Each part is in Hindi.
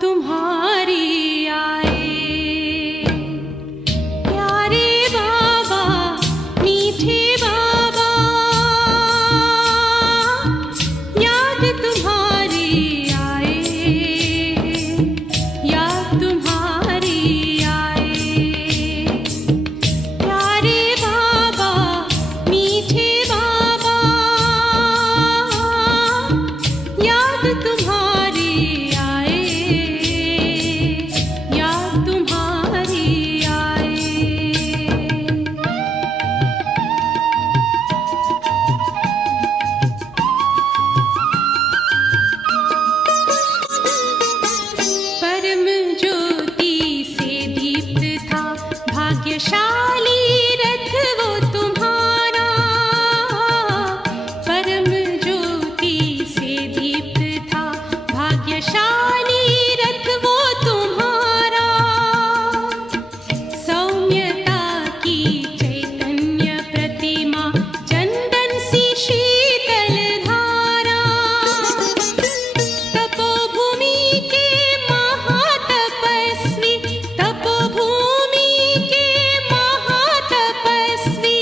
तुम्हारी आए। प्यारे बाबा मीठे बाबा, याद तुम्हारी आए, याद तुम्हारी आए। प्यारे बाबा मीठे बाबा, याद तुम्हारी आए, याद तुम्हारी आए। परम ज्योति से दीप्त था भाग्यशाली रथ वो तुम्हारा। परम ज्योति से दीप्त था भाग्यशाली रथ वो तुम्हारा। सौम्यता की चैतन्य प्रतिमा, चंदन सी शीतल धारा। तपोभूमि के महातपस्वी, तपोभूमि के महातपस्वी,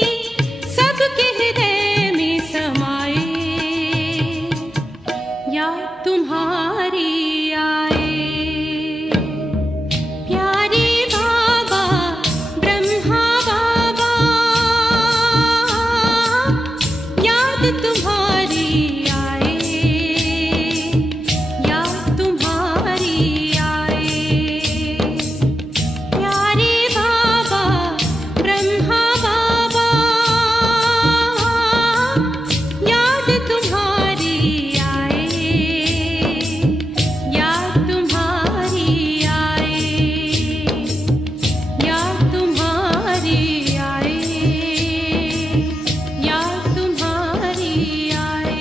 सबके हृदय में समाए, याद तुम्हारी आए। प्यारे बाबा ब्रह्मा बाबा, याद तुम्हारी आए, याद तुम्हारी आए। प्यारे बाबा ब्रह्मा बाबा, याद तुम्हारी आए, याद तुम्हारी आए, याद तुम्हारी आए, याद तुम्हारी आए,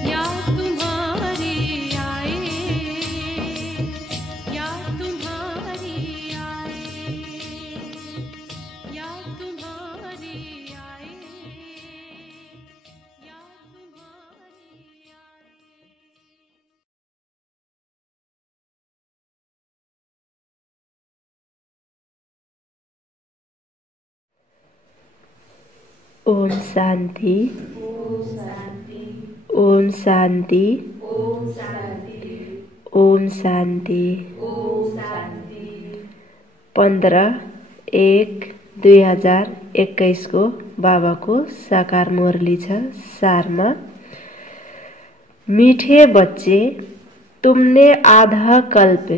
याद तुम्हारी आए, याद तुम्हारी आए, याद तुम्हारी आए, याद तुम्हारी आए। ओम शांति, ओम शांति, ओम शांति। 15/1/2021 को बाबा को साकार मुरली छ सारमा। मीठे बच्चे, तुमने आधा कल्प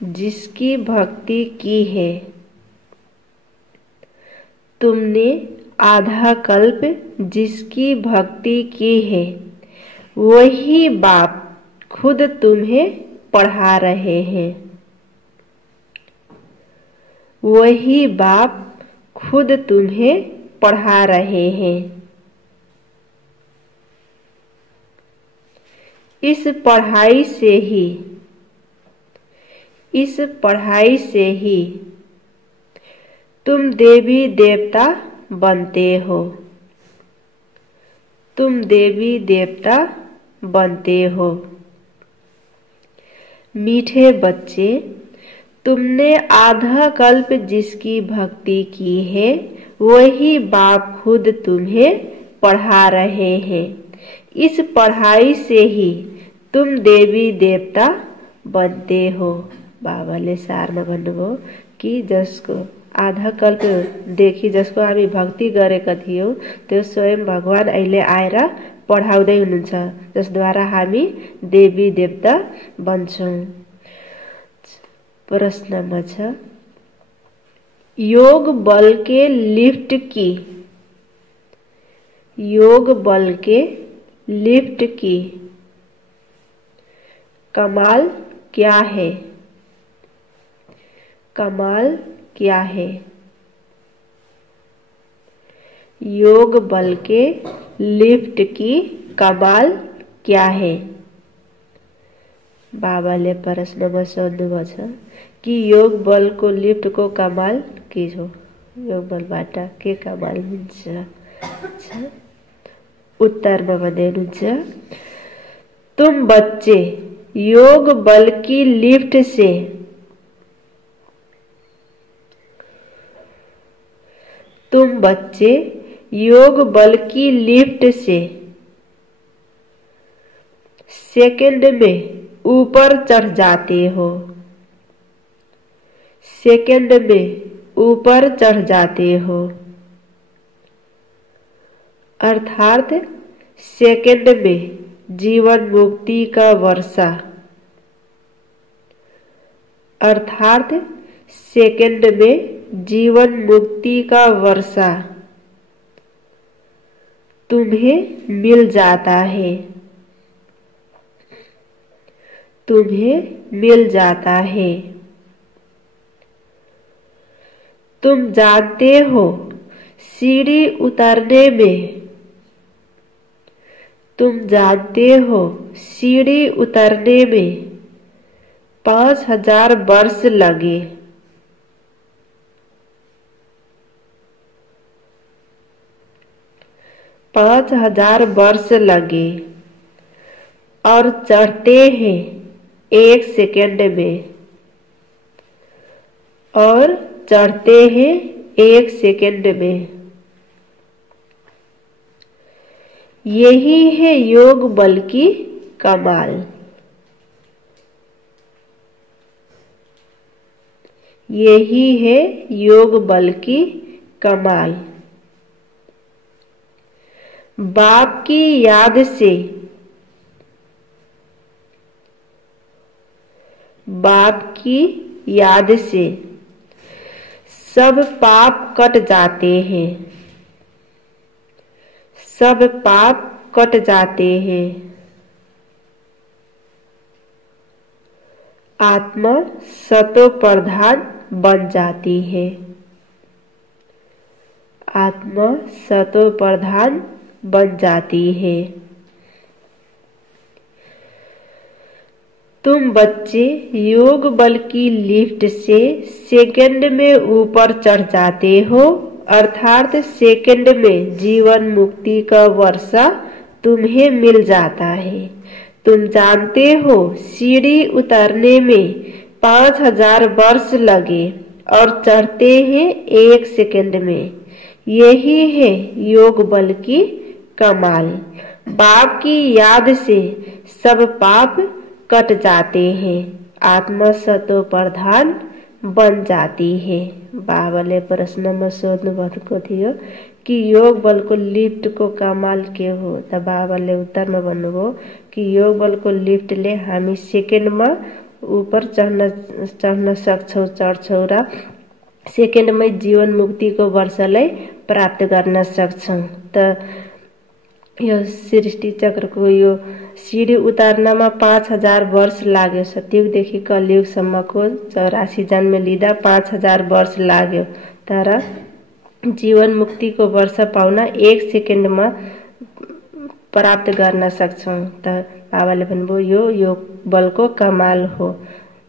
जिसकी भक्ति की है, तुमने आधा कल्प जिसकी भक्ति की है, वही बाप खुद तुम्हें पढ़ा रहे हैं। वही बाप खुद तुम्हें पढ़ा रहे हैं। इस पढ़ाई से ही तुम देवी देवता बनते हो। तुम देवी देवता बनते हो। मीठे बच्चे, तुमने आधा कल्प जिसकी भक्ति की है, वही बाप खुद तुम्हें पढ़ा रहे हैं। इस पढ़ाई से ही तुम देवी देवता बनते हो। बाबाले सारमा भन्नुभयो कि जसको आधा कल्प देखि जसको हामी भक्ति गरेका थियौं, त्यो स्वयं भगवान अहिले आएर पढाउँदै हुनुहुन्छ, जसद्वारा हामी देवी देवता बन्छौं। प्रश्नमा छ, योग बल के लिफ्ट की कमाल क्या है? कमाल क्या है? योग बल के लिफ्ट की कमाल क्या है? बाबाले प्रश्नमा सोध्नुभएको छ कि योग बल को लिफ्ट को कमाल के हो? योग बलबाट के कमाल हुन्छ? उत्तरमा भन्दै हुनुहुन्छ, तुम बच्चे योग बल की लिफ्ट से तुम बच्चे योग बल की लिफ्ट से सेकंड में ऊपर चढ़ जाते हो। सेकंड में ऊपर चढ़ जाते हो, अर्थात सेकंड में जीवन मुक्ति का वर्षा, अर्थात सेकंड में जीवन मुक्ति का वर्षा तुम्हें मिल जाता है, तुम्हें मिल जाता है। तुम जानते हो सीढ़ी उतरने में, तुम जानते हो सीढ़ी उतरने में 5000 वर्ष लगे। 5000 वर्ष लगे और चढ़ते हैं 1 सेकंड में, और चढ़ते हैं 1 सेकंड में। यही है योग बल की कमाल। यही है योग बल की कमाल। बाप की याद से, बाप की याद से सब पाप कट जाते हैं, सब पाप कट जाते हैं। आत्मा सतो प्रधान बन जाती है, आत्मा सतो प्रधान बन जाती है। तुम बच्चे योग बल की लिफ्ट से सेकंड में ऊपर चढ़ जाते हो, अर्थात सेकंड में जीवन मुक्ति का वर्षा तुम्हें मिल जाता है। तुम जानते हो सीढ़ी उतरने में 5000 वर्ष लगे और चढ़ते हैं 1 सेकंड में। यही है योग बल की कमाल। बाप की याद से सब पाप कट जाते हैं, आत्मा सतो प्रधान बन जाती है। बाबाले प्रश्नमा सोध्नुभएको को थियो कि योग बल को लिफ्ट को कमाल के हो, त बाबाले उत्तरमा भन्नुभयो कि योग बल को लिफ्टले हामी सेकेन्डमा ऊपर चढ्न सक्छौं, चढ्छौं र सेकेन्डमै जीवन मुक्तिको वर्षलाई प्राप्त गर्न सक्छौं। त यो सृष्टि चक्रको यो सिडी उतार्नमा 5000 वर्ष लाग्यो। सतयुगदेखि कलियुगसम्मको 84 जन्म लिँदा 5000 वर्ष लाग्यो, तर जीवन मुक्तिको वर्ष पाउन 1 सेकेन्डमा प्राप्त गर्न सक्छौं। त बाबाले भन्नुभयो यो योग बलको कमाल हो।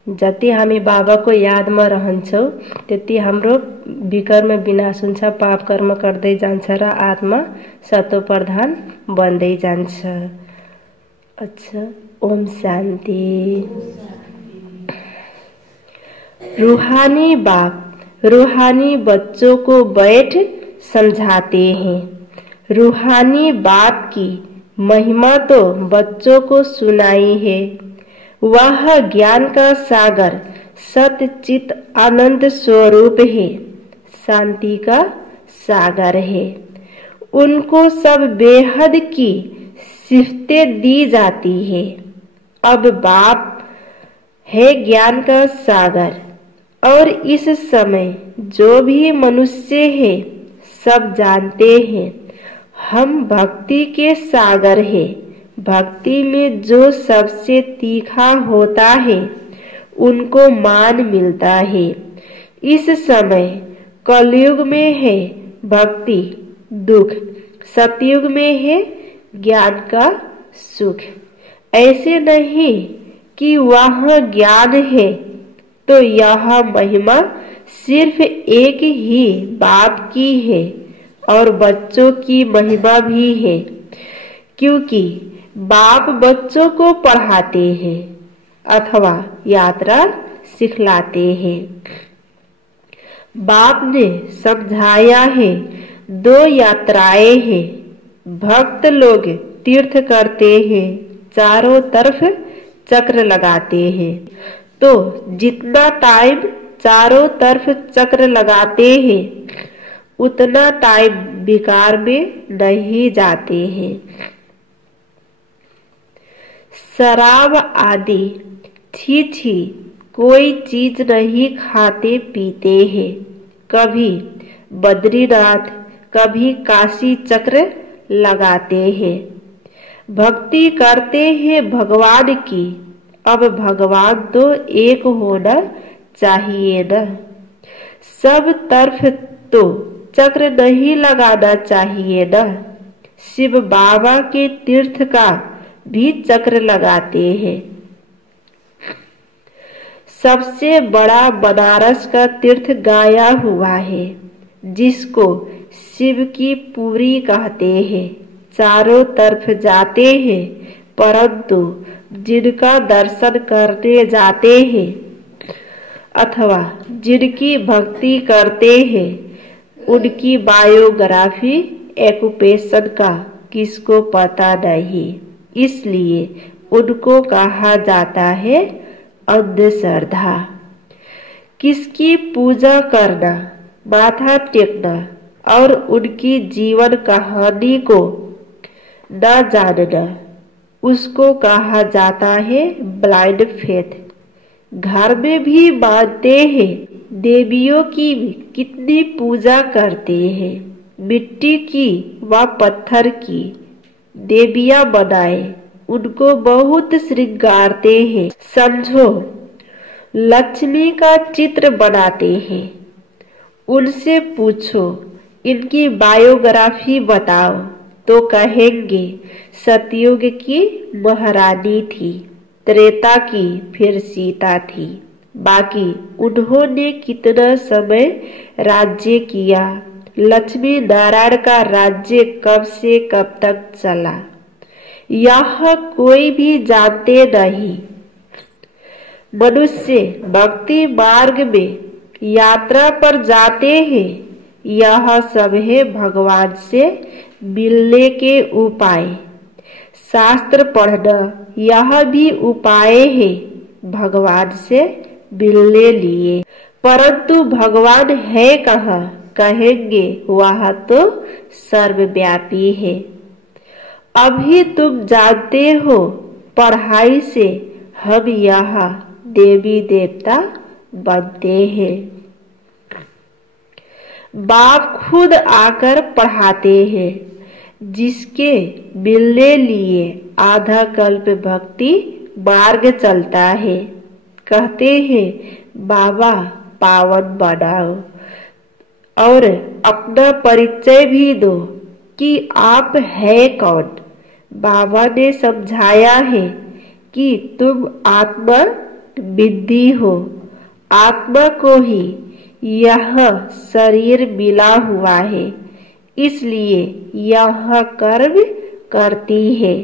जति हामी बाबाको यादमा रहन्छौं त्यति हाम्रो विकर्म विनाश हुन्छ, पाप कर्म गर्दै जान्छ र आत्मा सतो प्रधान बन्दै जान्छ। अच्छा, ओम शांति। रूहानी बाप रूहानी बच्चों को बैठ समझाते हैं। रूहानी बाप की महिमा तो बच्चों को सुनाई है। वह ज्ञान का सागर सत्य चित आनंद स्वरूप है, शांति का सागर है। उनको सब बेहद की सिफतें दी जाती है। अब बाप है ज्ञान का सागर, और इस समय जो भी मनुष्य है सब जानते हैं हम भक्ति के सागर है। भक्ति में जो सबसे तीखा होता है उनको मान मिलता है। इस समय कलयुग में है भक्ति दुख, सतयुग में है ज्ञान का सुख। ऐसे नहीं कि वहाँ ज्ञान है तो यह महिमा सिर्फ एक ही बाप की है और बच्चों की महिमा भी है, क्योंकि बाप बच्चों को पढ़ाते हैं। अथवा यात्रा सिखलाते हैं। बाप ने समझाया है, 2 यात्राएं हैं। भक्त लोग तीर्थ करते हैं, चारों तरफ चक्र लगाते हैं। तो जितना टाइम चारों तरफ चक्र लगाते हैं उतना टाइम बेकार में नहीं जाते हैं। शराब आदि छी छी कोई चीज नहीं खाते पीते हैं। कभी बद्रीनाथ कभी काशी चक्र लगाते हैं। भक्ति करते हैं भगवान की। अब भगवान तो एक होना चाहिए न। सब तरफ तो चक्र नहीं लगाना चाहिए न। शिव बाबा के तीर्थ का भी चक्र लगाते हैं। सबसे बड़ा बनारस का तीर्थ गाया हुआ है, जिसको शिव की पुरी कहते हैं। चारों तरफ जाते हैं, परंतु जिनका दर्शन करने जाते हैं अथवा जिनकी भक्ति करते हैं उनकी बायोग्राफी एक्यूपेशन का किसको पता नहीं। इसलिए उनको कहा जाता है अंधश्रद्धा। किसकी पूजा करना, माथा टेकना और उनकी जीवन कहानी को न जानना, उसको कहा जाता है ब्लाइंड फेथ। घर में भी मानते हैं, देवियों की कितनी पूजा करते हैं। मिट्टी की व पत्थर की देवियां बनाए उनको बहुत श्रृंगारते हैं। समझो लक्ष्मी का चित्र बनाते हैं। उनसे पूछो इनकी बायोग्राफी बताओ तो कहेंगे सतयुग की महारानी थी, त्रेता की फिर सीता थी। बाकी उन्होंने कितना समय राज्य किया, लक्ष्मी नारायण का राज्य कब से कब तक चला, यह कोई भी जानते नहीं। मनुष्य भक्ति मार्ग में यात्रा पर जाते हैं, यह सब है भगवान से मिलने के उपाय। शास्त्र पढ़ना यह भी उपाय है भगवान से मिलने लिए। परंतु भगवान है कहाँ, कहेंगे वह तो सर्वव्यापी है। अभी तुम जानते हो पढ़ाई से हम यहाँ देवी देवता बनते हैं। बाप खुद आकर पढ़ाते हैं। जिसके मिलने लिए आधा कल्प भक्ति मार्ग चलता है, कहते हैं बाबा पावन बनाओ और अपना परिचय भी दो कि आप है कौन। बाबा ने समझाया है कि तुम आत्मा विद्धि हो। आत्मा को ही यह शरीर मिला हुआ है, इसलिए यह कर्म करती है।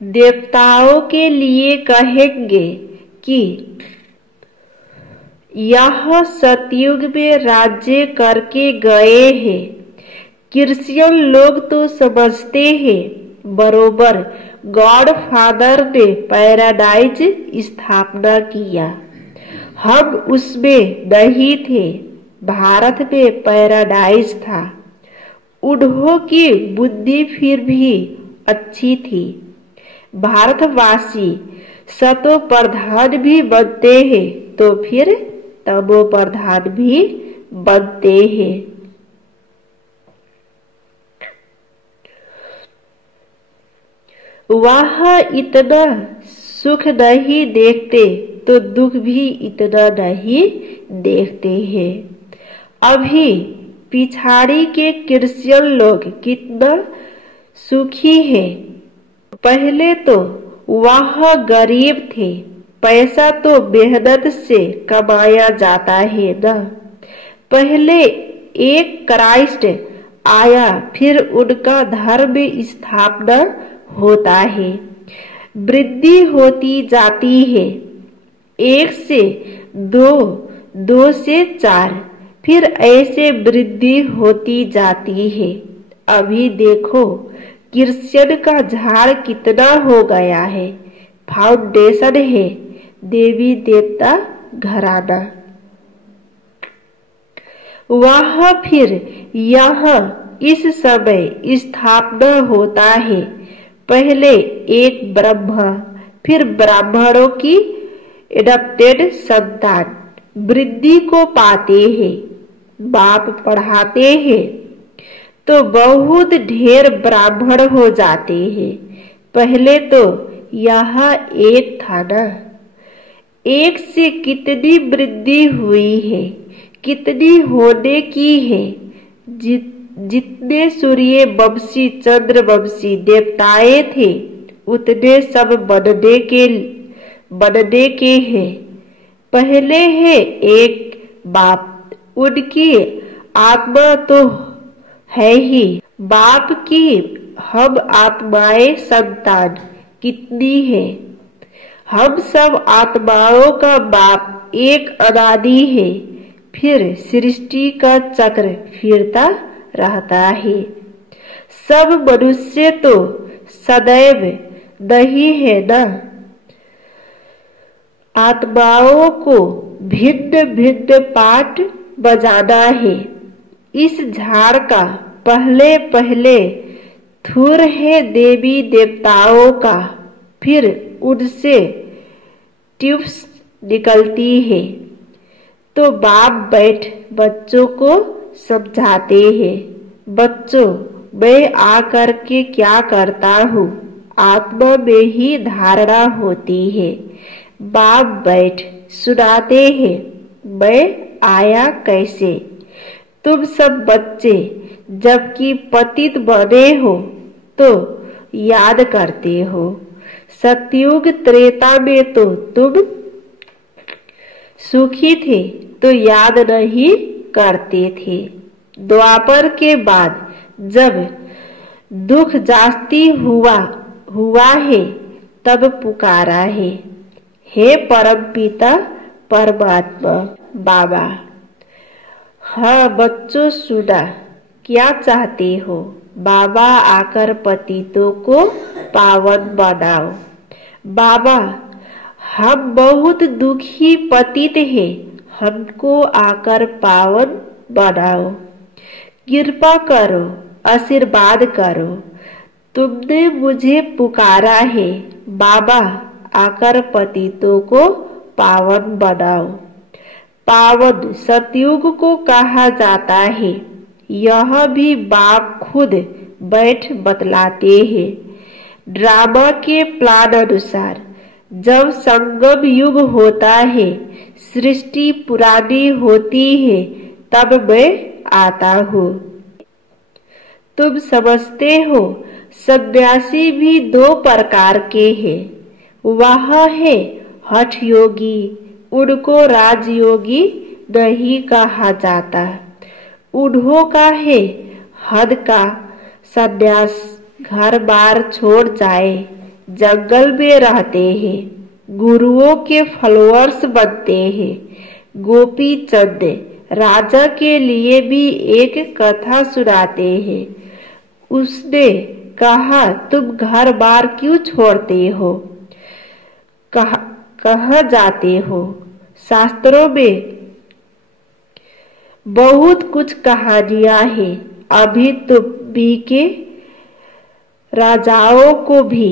देवताओं के लिए कहेंगे कि यह सतयुग में राज्य करके गए हैं। क्रिश्चियन लोग तो समझते हैं बरोबर गॉड फादर ने पैराडाइज स्थापना किया। हम उसमें नहीं थे, भारत में पैराडाइज था। उन्हों की बुद्धि फिर भी अच्छी थी। भारतवासी सतो प्रधान भी बनते हैं तो फिर तमो प्रधान भी बनते हैं। वह इतना सुख नहीं देखते तो दुख भी इतना नहीं देखते हैं। अभी पिछाड़ी के क्रिश्चियन लोग कितना सुखी है। पहले तो वह गरीब थे, पैसा तो मेहनत से कमाया जाता है न। पहले एक क्राइस्ट आया, फिर उनका धर्म स्थापना होता है, वृद्धि होती जाती है। 1 से 2, 2 से 4, फिर ऐसे वृद्धि होती जाती है। अभी देखो क्रिश्चियन का झाड़ कितना हो गया है। फाउंडेशन है देवी देवता घराना। वह फिर यहाँ इस समय स्थापना होता है। पहले एक ब्रह्मा, फिर ब्राह्मणों की एडॉप्टेड संतान वृद्धि को पाते हैं। बाप पढ़ाते हैं तो बहुत ढेर ब्राह्मण हो जाते हैं। पहले तो यहाँ एक था ना। एक से कितनी वृद्धि हुई है, कितनी होने की है। जितने सूर्य वंशी चंद्र वंशी देवताएं थे उतने सब बनने के हैं। पहले है एक बाप, उनकी आत्मा तो है ही। बाप की हम आत्माएं संतान कितनी है। हम सब आत्माओं का बाप एक अनादि है। फिर सृष्टि का चक्र फिरता रहता है। सब मनुष्य तो सदैव नहीं है ना। आत्माओं को भिन्न भिन्न पाठ बजाना है। इस झाड़ का पहले पहले थुर है देवी देवताओं का, फिर उनसे ट्यूब्स निकलती है। तो बाप बैठ बच्चों को समझाते हैं। बच्चों, मैं आकर के क्या करता हूँ, आत्मा में ही धारणा होती है। बाप बैठ सुनाते हैं, मैं आया कैसे। तुम सब बच्चे जबकि पतित बने हो तो याद करते हो। सतयुग त्रेता में तो तुम सुखी थे तो याद नहीं करते थे। द्वापर के बाद जब दुख जास्ती हुआ है तब पुकारा है, हे परमपिता परमात्मा बाबा। हाँ बच्चों, सुना क्या चाहते हो। बाबा आकर पतितों को पावन बनाओ। बाबा, हम बहुत दुखी पतित हैं, हमको आकर पावन बनाओ। कृपा करो, आशीर्वाद करो। तुमने मुझे पुकारा है, बाबा आकर पतितों को पावन बनाओ। पावन सतयुग को कहा जाता है। यह भी बाप खुद बैठ बतलाते हैं। ड्रामा के प्लान अनुसार जब संगम युग होता है, सृष्टि पुरानी होती है, तब मैं आता हूँ। तुम समझते हो सन्यासी भी 2 प्रकार के हैं। वह है हठ योगी, उनको राजयोगी नहीं कहा जाता। उन्हों का है हद का सन्यास, घर बार छोड़ जाए, जंगल में रहते हैं, गुरुओं के फॉलोअर्स बनते हैं। गोपी चंद राजा के लिए भी एक कथा सुनाते हैं। उसने कहा, तुम घर बार क्यों छोड़ते हो, कहाँ जाते हो। शास्त्रों में बहुत कुछ कहानियां हैं। अभी तो बीके राजाओं को भी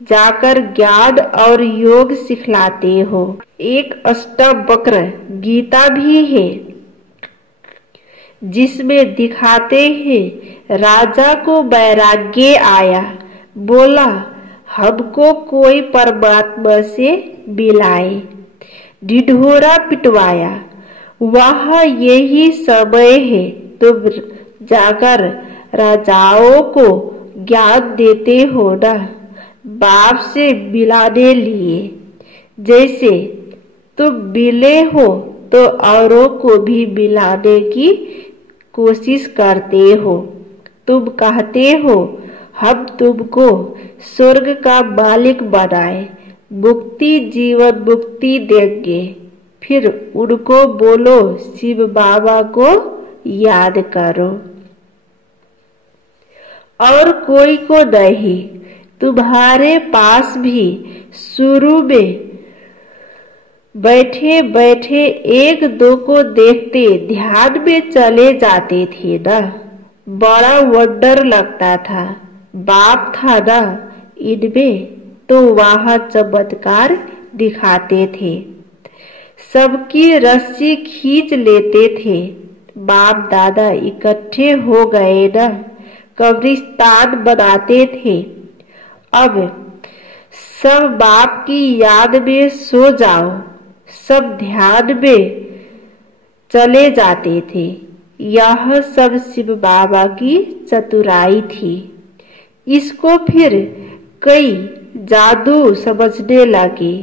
जाकर ज्ञान और योग सिखलाते हो। एक अष्टवक्र गीता भी है जिसमें दिखाते हैं राजा को वैराग्य आया, बोला हमको कोई परमात्मा से मिलाए। ढिढोरा पिटवाया। वह यही समय है तुम जाकर राजाओं को ज्ञान देते हो ना, बाप से मिलाने लिए। जैसे तुम मिले हो तो औरों को भी मिलाने की कोशिश करते हो। तुम कहते हो हम तुमको स्वर्ग का मालिक बनाए, मुक्ति जीवन मुक्ति देंगे। फिर उनको बोलो शिव बाबा को याद करो और कोई को नहीं। तुम्हारे पास भी शुरू में बैठे बैठे एक दो को देखते ध्यान में चले जाते थे ना, बड़ा वंडर लगता था। बाप था ना इनमें, तो वहां चमत्कार दिखाते थे, सबकी रस्सी खींच लेते थे। बाप दादा इकट्ठे हो गए ना, कब्रिस्तान बनाते थे। अब सब बाप की याद में सो जाओ, सब ध्यान में चले जाते थे। यह सब शिव बाबा की चतुराई थी। इसको फिर कई जादू समझने लगे।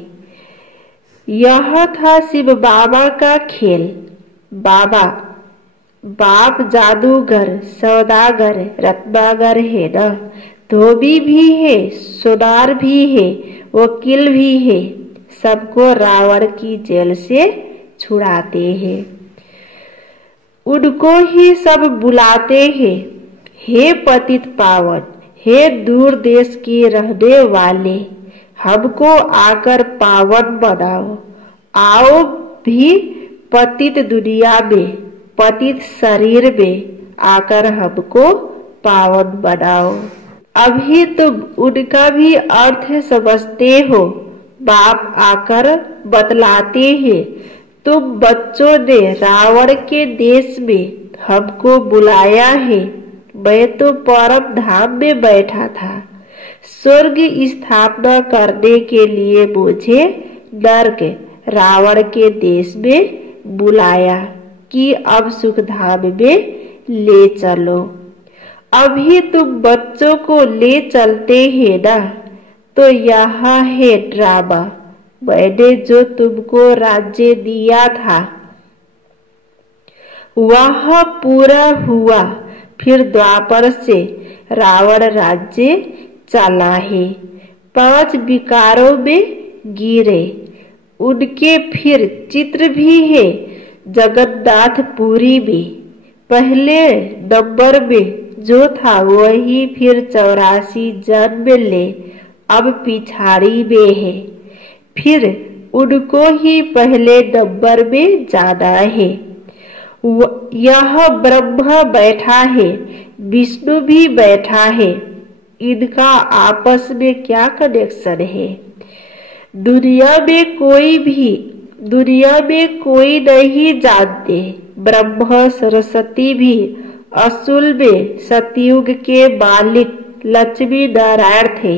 यह था शिव बाबा का खेल। बाप जादूगर, सौदागर, रत्नागर है ना, धोबी भी है, सोनार भी है, वकील भी है। सबको रावण की जेल से छुड़ाते हैं। उनको ही सब बुलाते हैं, हे पतित पावन, हे दूर देश के रहने वाले, हमको आकर पावन बनाओ। आओ भी पतित दुनिया में, पतित शरीर में आकर हमको पावन बनाओ। अभी तुम उनका भी अर्थ समझते हो। बाप आकर बतलाते हैं, तुम बच्चों ने रावण के देश में हमको बुलाया है। मैं तो परम धाम में बैठा था। स्वर्ग स्थापना करने के लिए मुझे नर्क रावण के देश में बुलाया कि अब सुख धाम में ले चलो। अभी तुम बच्चों को ले चलते हैं ना, तो यहाँ है ड्रामा। मैंने जो तुमको राज्य दिया था वह पूरा हुआ। फिर द्वापर से रावण राज्य चला है, 5 विकारों में गिरे। उनके फिर चित्र भी है जगन्नाथपुरी में। पहले नंबर में जो था वही फिर 84 जन्म ले अब पिछाड़ी में है। फिर उनको ही पहले नंबर में जाना है। यह ब्रह्मा बैठा है, विष्णु भी बैठा है। इनका आपस में क्या कनेक्शन है? दुनिया में कोई नहीं जानते। ब्रह्मा सरस्वती भी असुल में सतयुग के मालिक लक्ष्मी नारायण थे।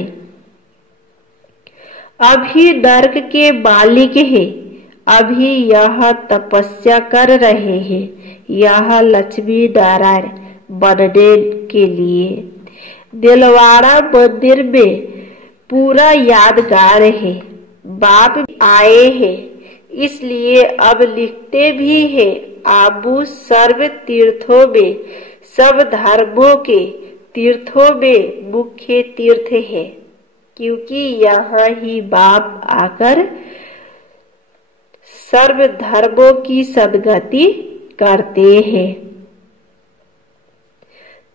अभी नरक के मालिक है। अभी यह तपस्या कर रहे हैं, यह लक्ष्मी नारायण बनने के लिए। दिलवाड़ा मंदिर में पूरा यादगार है। बाप आए हैं, इसलिए अब लिखते भी हैं। आबू सर्व तीर्थों में, सब धर्मों के तीर्थों में मुख्य तीर्थ है, क्योंकि यहाँ ही बाप आकर सर्व धर्मों की सद्गति करते हैं।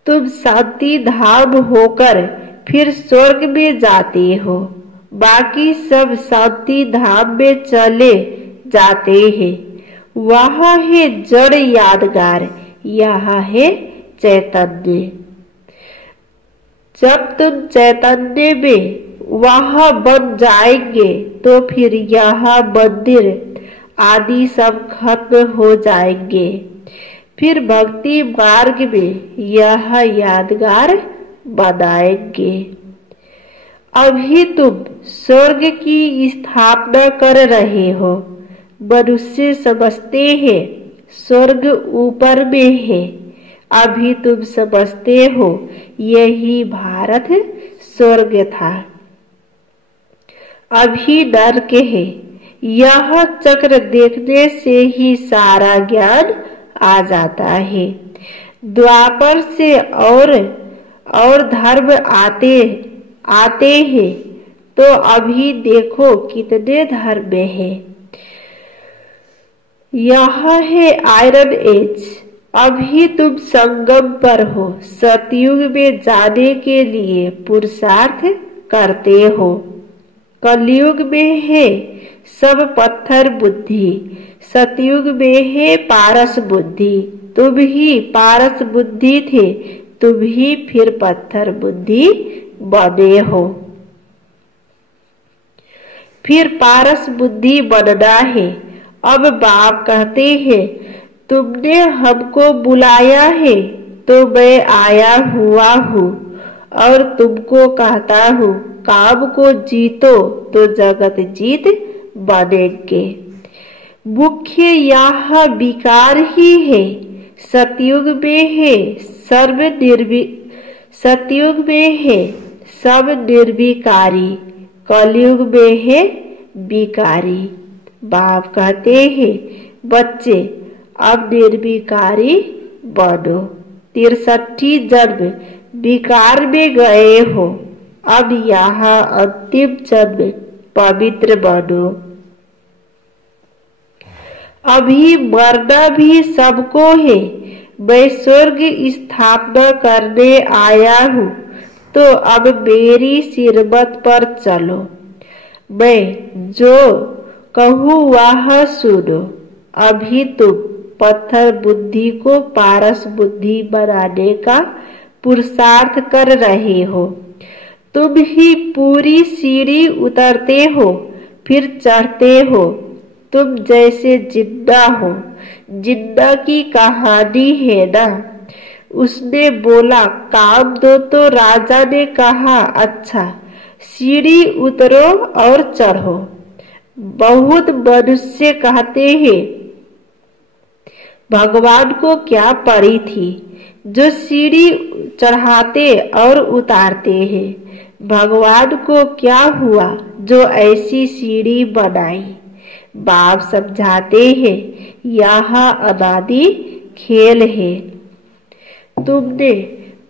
तुम शांति धाम होकर फिर स्वर्ग में जाते हो। बाकी सब शांति धाम में चले जाते हैं। वहाँ है जड़ यादगार, यहाँ है चैतन्य। जब तुम चैतन्य में वहाँ बन जाएंगे तो फिर यहाँ मंदिर आदि सब खत्म हो जाएंगे। फिर भक्ति मार्ग में यह यादगार बनाएंगे। अभी तुम स्वर्ग की स्थापना कर रहे हो। मनुष्य समझते हैं स्वर्ग ऊपर में है। अभी तुम समझते हो यही भारत स्वर्ग था, अभी नरक है। यह चक्र देखने से ही सारा ज्ञान आ जाता है। द्वापर से और धर्म आते हैं तो अभी देखो कितने धर्म हैं। यह है आयरन एज। अभी तुम संगम पर हो, सतयुग में जाने के लिए पुरुषार्थ करते हो। कलयुग में है सब पत्थर बुद्धि, सतयुग में है पारस बुद्धि। तुम ही पारस बुद्धि थे, तुम ही फिर पत्थर बुद्धि बने हो। फिर पारस बुद्धि बनना है। अब बाप कहते हैं, तुमने हमको बुलाया है तो मैं आया हुआ हूँ और तुमको कहता हूँ, काम को जीतो तो जगत जीत बनेंगे। मुख्य यह विकार ही है। सतयुग में है सतयुग में है सब निर्विकारी, कलयुग में है विकारी। बाप कहते हैं, बच्चे अब निर्विकारी बनो। 63 जन्म विकार में गए हो, अब यहाँ अंतिम जन्म पवित्र बनो। अभी मरना भी सबको है। मैं स्वर्ग स्थापना करने आया हूँ, तो अब मेरी सिरमत पर चलो। मैं जो कहूँ वह सुनो। अभी तुम पत्थर बुद्धि को पारस बुद्धि बनाने का पुरुषार्थ कर रहे हो। तुम ही पूरी सीढ़ी उतरते हो फिर चढ़ते हो। तुम जैसे जिन्ना हो। जिन्ना की कहानी है ना। उसने बोला काम दो, तो राजा ने कहा अच्छा सीढ़ी उतरो और चढ़ो। बहुत मनुष्य कहते हैं, भगवान को क्या पड़ी थी जो सीढ़ी चढ़ाते और उतारते हैं। भगवान को क्या हुआ जो ऐसी सीढ़ी बनाई। बाप समझाते हैं, यह अनादि खेल है। तुमने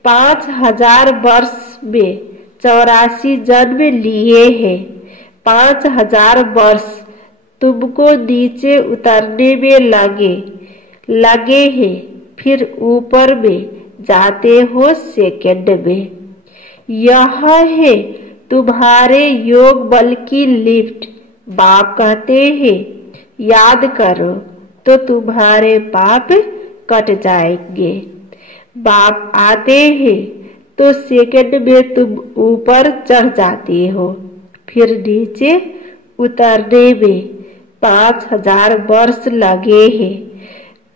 5000 वर्ष में 84 जन्म लिए हैं। 5000 वर्ष तुमको नीचे उतरने में लगे हैं, फिर ऊपर में जाते हो सेकंड में। यह है तुम्हारे योग बल की लिफ्ट। बाप कहते हैं, याद करो तो तुम्हारे पाप कट जाएंगे। बाप आते हैं तो सेकंड में तुम ऊपर चढ़ जाते हो, फिर नीचे उतरने में 5000 वर्ष लगे हैं।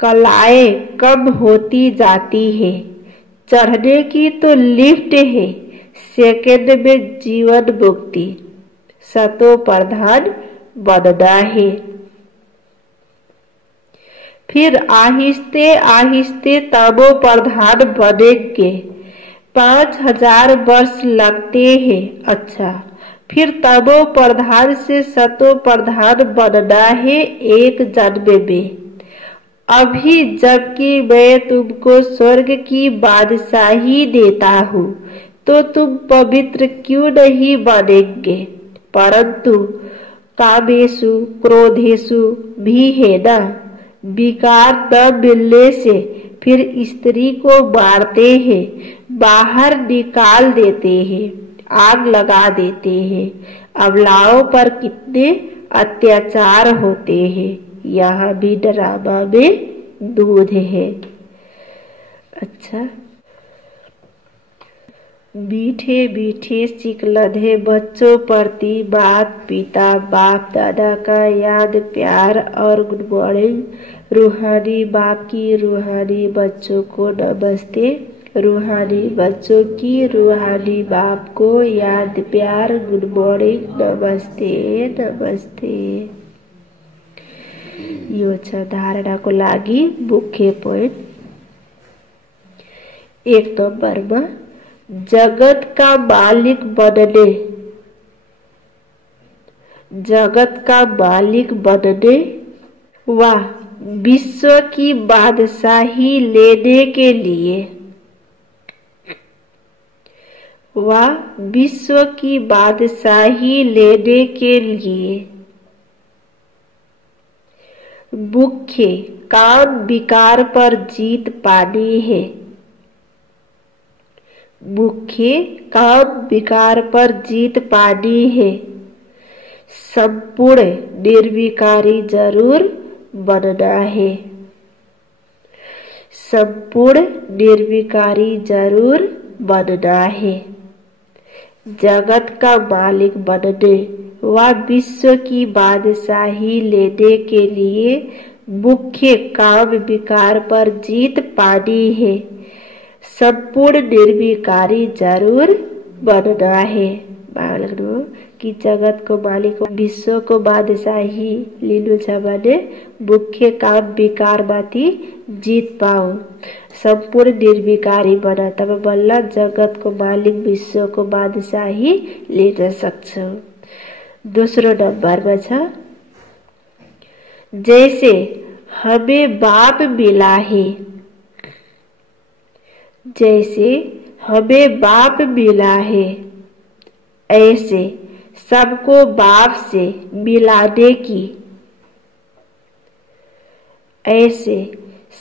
कलाएं कम होती जाती है। चढ़ने की तो लिफ्ट है, सेकंड में जीवन मुक्ति। सतो प्रधान बनना है। फिर आहिस्ते आहिस्ते तमो प्रधान बनेंगे। 5000 वर्ष लगते हैं। अच्छा, फिर तमो प्रधान से सतो प्रधान बनना है एक जन्म में। अभी जबकि मैं तुमको स्वर्ग की बादशाही देता हूँ, तो तुम पवित्र क्यों नहीं बनेंगे। परंतु कामेशु क्रोधेशु भी है ना। विकार न मिलने से फिर स्त्री को मारते हैं, बाहर निकाल देते हैं, आग लगा देते हैं। अबलाओं पर कितने अत्याचार होते हैं। यहाँ भी ड्रामा में दूध है। अच्छा, मीठे मीठे सिकलधे बच्चों प्रति माता पिता बाप दादा का याद प्यार और गुड मॉर्निंग। रूहानी बाप की रूहानी बच्चों को नमस्ते। रूहानी बच्चों की रूहानी बाप को याद प्यार गुड मॉर्निंग नमस्ते नमस्ते। यो धारणा को लागी मुख्य पॉइंट। 1 नंबर में जगत का मालिक बनने, जगत का मालिक बनने व विश्व की बादशाही लेने के लिए व विश्व की बादशाही लेने के लिए मुख्य काम विकार पर जीत पानी है। मुख्य काम विकार पर जीत पानी है। संपूर्ण निर्विकारी जरूर बनना है। संपूर्ण निर्विकारी जरूर बनना है। जगत का मालिक बनने व विश्व की बादशाही लेने के लिए मुख्य काम विकार पर जीत पानी है। संपूर्ण निर्विकारी जरूर बनना है। कि जगत को मालिक विश्व को बादशाही लिनु छ भने मुख्य काम विकार माथि जीत पाऊ। संपूर्ण निर्विकारी बना तब बल्ल जगत को मालिक विश्व को बादशाही लिन सक्छौ। दोस्रो नंबरमा छ जैसे हमें बाप मिला है। जैसे हमें बाप मिला है ऐसे सबको बाप से मिलाने की ऐसे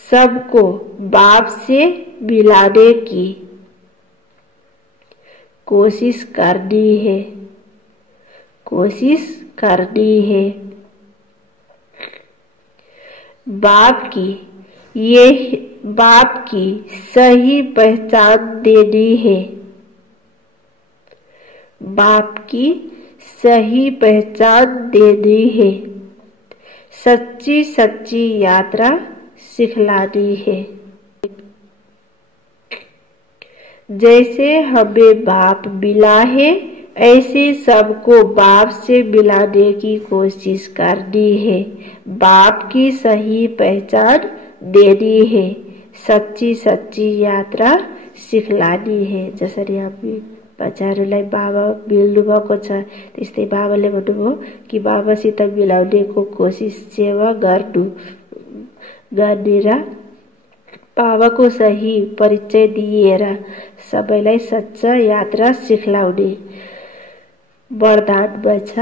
सबको बाप से मिलाने की कोशिश करनी है। कोशिश करनी है। बाप की सही पहचान देनी है। बाप की सही पहचान देनी है। सच्ची सच्ची यात्रा सिखलानी है। जैसे हमें बाप मिला है ऐसे सबको बाप से मिलाने की कोशिश करनी है। बाप की सही पहचान देनी है। सच्ची सच्ची यात्रा सिखलानी है। जसरी हामी बच्चाहरूलाई बाबा मिल्नु भएको छ त्यस्तै बाबाले भन्नुभयो कि बाबासित मिलाउनेको कोशिश सेवा गर्ने र बाबाको सही परिचय दिएर सबैलाई सच्चा यात्रा सिखलाउने वरदानमा छ।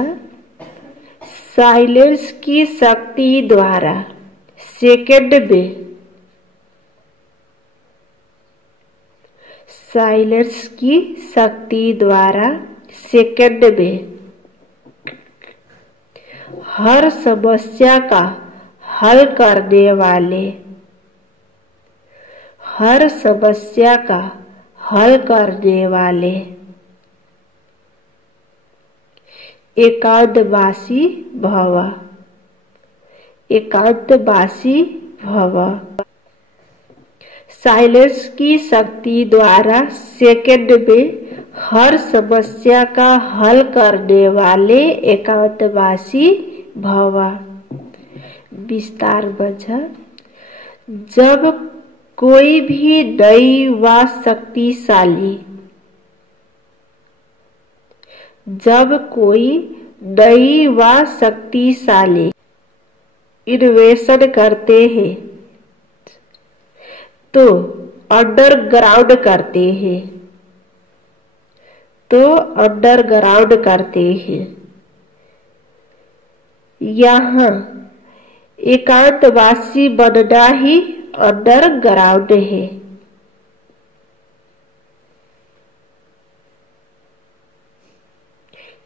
साइलेंस की शक्ति द्वारा सेकंड में साइलेंस की शक्ति द्वारा सेकंड में हर समस्या का हल करने वाले हर समस्या का हल करने वाले एकांतवासी भव। एकांतवासी भव। साइलेंस की शक्ति द्वारा सेकंड में हर समस्या का हल करने वाले एकांतवासी भव। विस्तार में जब कोई भी नई व शक्तिशाली जब कोई नई व शक्तिशाली इन्वेशन करते हैं तो अंडरग्राउंड करते हैं यहाँ एकांतवासी बनना ही अंडरग्राउंड है।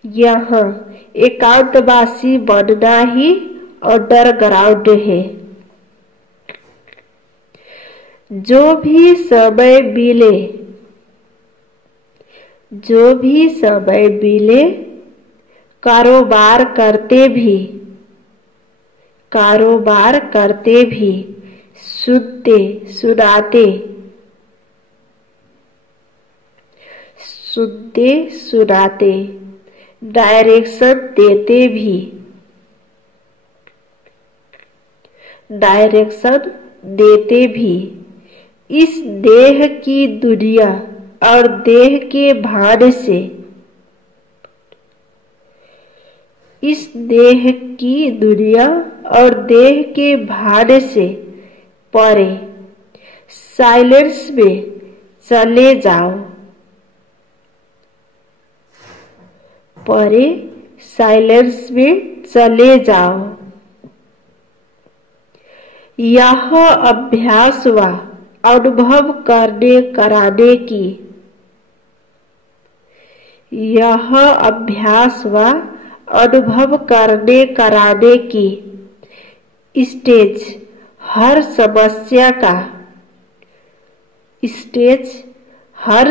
यहाँ एकांतवासी बनना ही अंडरग्राउंड है। जो भी समय मिले कारोबार करते भी सुनते सुनाते डायरेक्शन देते भी इस देह की दुनिया और देह के भान से इस देह की दुनिया और देह के भान से परे साइलेंस में चले जाओ। परे साइलेंस में चले जाओ। यह अभ्यास व अनुभव करने कराने की, यह अभ्यास व अनुभव करने कराने की स्टेज हर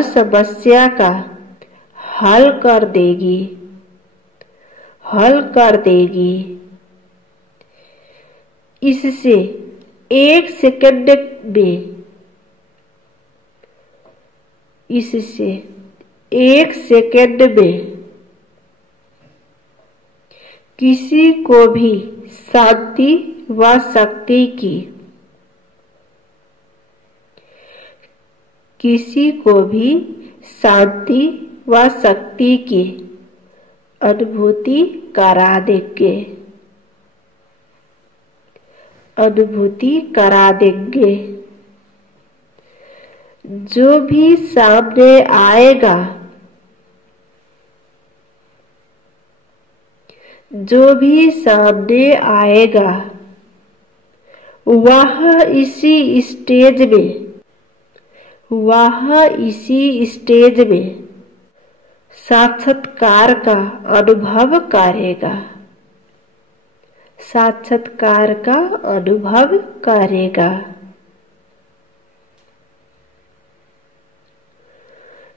समस्या का हल कर देगी। इससे एक सेकंड में किसी को भी शांति व शक्ति की अनुभूति करा देंगे। जो भी सामने आएगा वह इसी स्टेज में साक्षात्कार का अनुभव करेगा।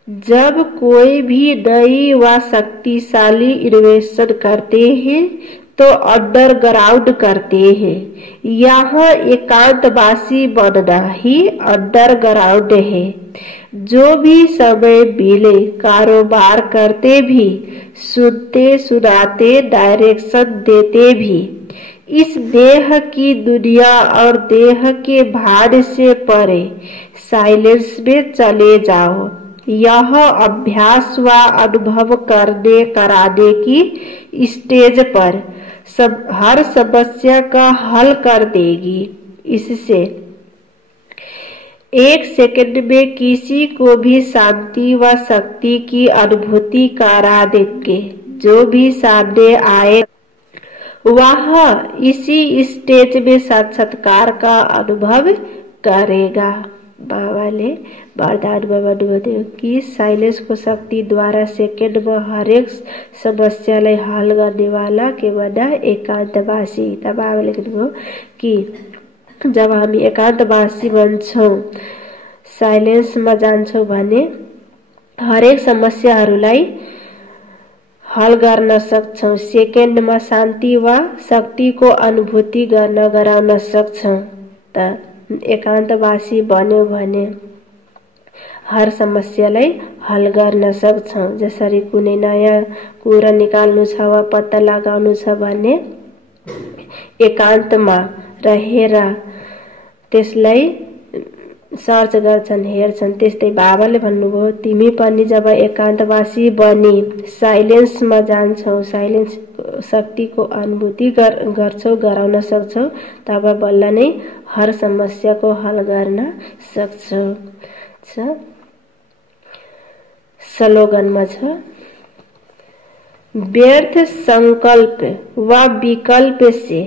जब कोई भी नई व शक्तिशाली इन्वेंशन करते हैं तो अंडरग्राउंड करते हैं। यहाँ एकांतवासी बनना ही अंडरग्राउंड है। जो भी समय मिले कारोबार करते भी, सुनते सुनाते, डायरेक्शन देते भी। इस देह की दुनिया और देह के भाड़ से परे साइलेंस में चले जाओ। यह अभ्यास व अनुभव करने कराने की स्टेज पर हर समस्या का हल कर देगी। इससे एक सेकंड में किसी को भी शांति व शक्ति की अनुभूति करा देंगे। जो भी सामने आए वह इसी स्टेज में साक्षात्कार का अनुभव करेगा। बाबाले वरदान बन्नु कि साइलेंस को शक्ति द्वारा सेकेंड में हरेक समस्यालाई हल गर्ने वाला के भन्दा एकान्तवासी। त बाबाले लेख्नुभयो कि जब हामी एकान्तवासी बन्छौं, साइलेन्समा जान्छौं भने हरेक समस्याहरूलाई हल गर्न सक्छौं। सेकेन्डमा शान्ति वा शक्तिको अनुभूति गराउन सक्छौं। त एकान्तवासी बन्यो भने हर समस्यालाई हल गर्न सक्छौं। जसरी कुनै नयाँ कुरा निकाल्नु छ वा पत्ता लगाउनु छ भने एकान्तमा रहेर त्यसलाई सर्च गर्छन्, हेर्छन्। त्यस्तै बाबाले भन्नुभयो तिमी पनि जब एकान्तवासी बनी साइलेन्समा जान्छौ, साइलेन्स शक्तिको अनुभूति गर्छौ, गराउन सक्छौ, तब बल्ल नै हर समस्याको हल गर्न सक्छौ। स्लोगनमा छ व्यर्थ संकल्प व विकल्प से,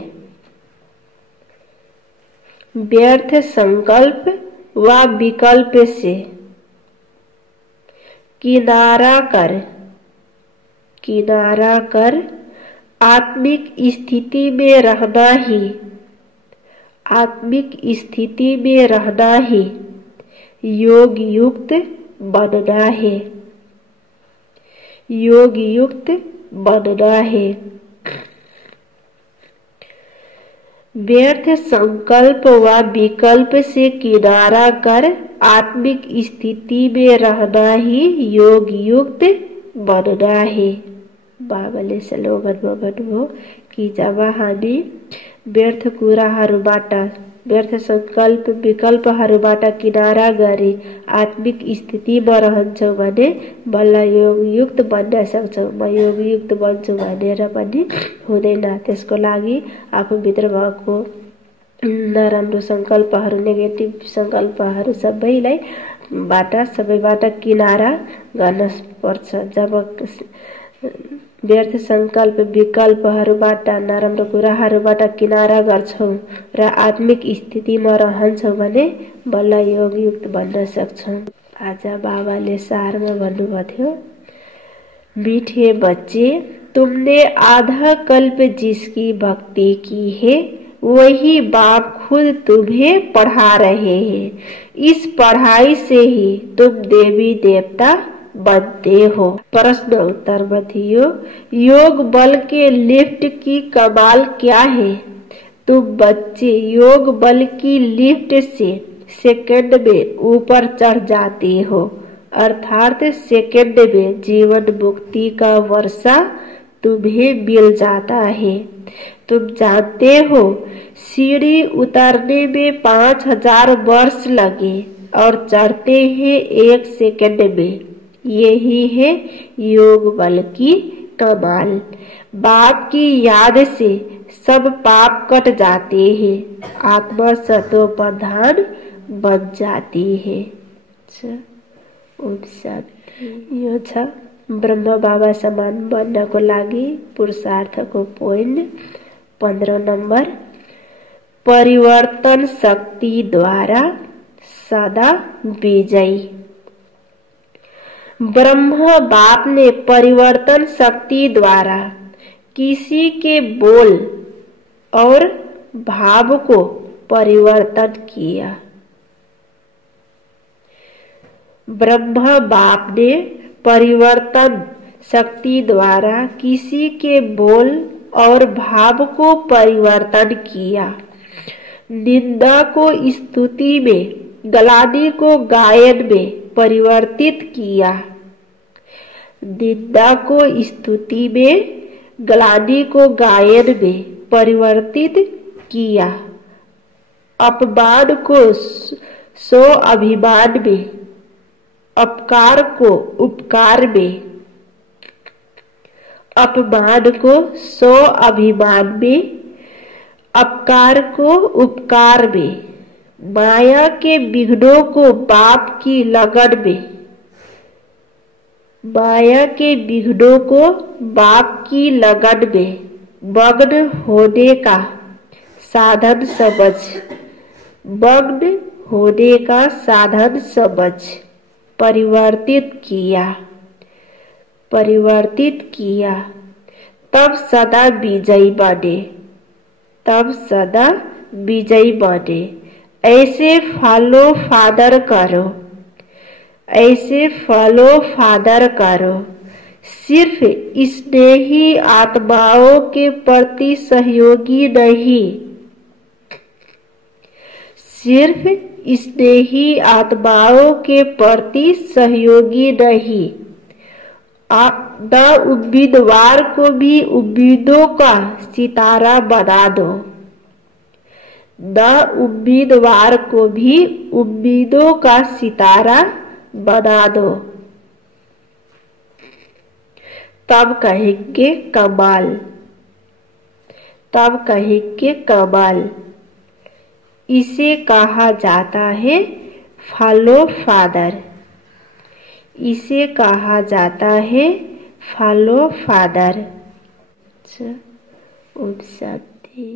व्यर्थ संकल्प व विकल्प से किनारा कर आत्मिक स्थिति में रहना ही योग युक्त बनना है। व्यर्थ संकल्प व विकल्प से किनारा कर आत्मिक स्थिति में रहना ही योग युक्त बनना है। बाबाले स्लोगनमा भन्नुभयो कि जब हामी व्यर्थ कुराहरूबाट, व्यर्थ संकल्प विकल्पहरूबाट किनारा गरी आत्मिक स्थितिमा रहन्छौं भने बल्ल योगयुक्त बन्न सक्छौं। म योगयुक्त बन्छु भनेर पनि हुँदैन। त्यसको लागि आफूभित्र भएको नराम्रो संकल्पहरू, नेगेटिभ संकल्पहरू सबैबाट किनारा गर्न पर्छ। जब व्यर्थ संकल्प विकल्पहरूबाट नराम्रो कुराहरूबाट किनारा गर्छौ र आत्मिक स्थितिमा रहन्छौ भने बल्ल योगयुक्त बन्न सक्छौ। आज बाबाले सारमा भन्नुभएको थियो, मीठे बच्चे तुमने आधा कल्प जिसकी भक्ति की है वही बाप खुद तुम्हें पढ़ा रहे हैं। इस पढ़ाई से ही तुम देवी देवता बनते हो। प्रश्न उत्तर में थियो, योग बल के लिफ्ट की कमाल क्या है? तुम बच्चे योग बल की लिफ्ट से सेकंड में ऊपर चढ़ जाते हो, अर्थात सेकंड में जीवन मुक्ति का वर्षा तुम्हें मिल जाता है। तुम जानते हो सीढ़ी उतरने में 5000 वर्ष लगे और चढ़ते हैं 1 सेकंड में। यही है योग बल की कमाल। बाप की याद से सब पाप कट जाते हैं, आत्मा सतो प्रधान बन जाती है। ओम शान्ति। यो छ ब्रह्म बाबा समान बन्नको लागि पुरुषार्थको पोइन्ट 15 नंबर। परिवर्तन शक्ति द्वारा सदा विजयी। ब्रह्म बाप ने परिवर्तन शक्ति द्वारा किसी के बोल और भाव को परिवर्तन किया। ब्रह्म बाप ने परिवर्तन शक्ति द्वारा किसी के बोल और भाव को परिवर्तन किया। निंदा को स्तुति में, गलानी को गायन में परिवर्तित किया। निंदा को स्तुति में, गलानी को गायन में परिवर्तित किया। अपमान को सो अभिमान में, अपकार को उपकार में, अपमान को सो अभिमान में, अपकार को उपकार में, माया के विघ्नों को बाप की लगन में, माया के विघ्नों को बाप की लगन में मग्न होने का साधन समझ, मग्न होने का साधन समझ परिवर्तित किया, परिवर्तित किया। तब सदा विजयी बने, तब सदा विजयी बने। ऐसे फॉलो फादर करो, ऐसे फॉलो फादर करो। सिर्फ स्नेही आत्माओं के प्रति सहयोगी नहीं, सिर्फ स्नेही आत्माओं के प्रति सहयोगी नहीं, न उम्मीदवार को भी उम्मीदों का सितारा बना दो, न उम्मीदवार को भी उम्मीदों का सितारा बना दो। तब कहेंगे कमाल, तब कहेंगे कमाल। इसे कहा जाता है फॉलो फादर, इसे कहा जाता है फॉलो फादर। ओम शांति।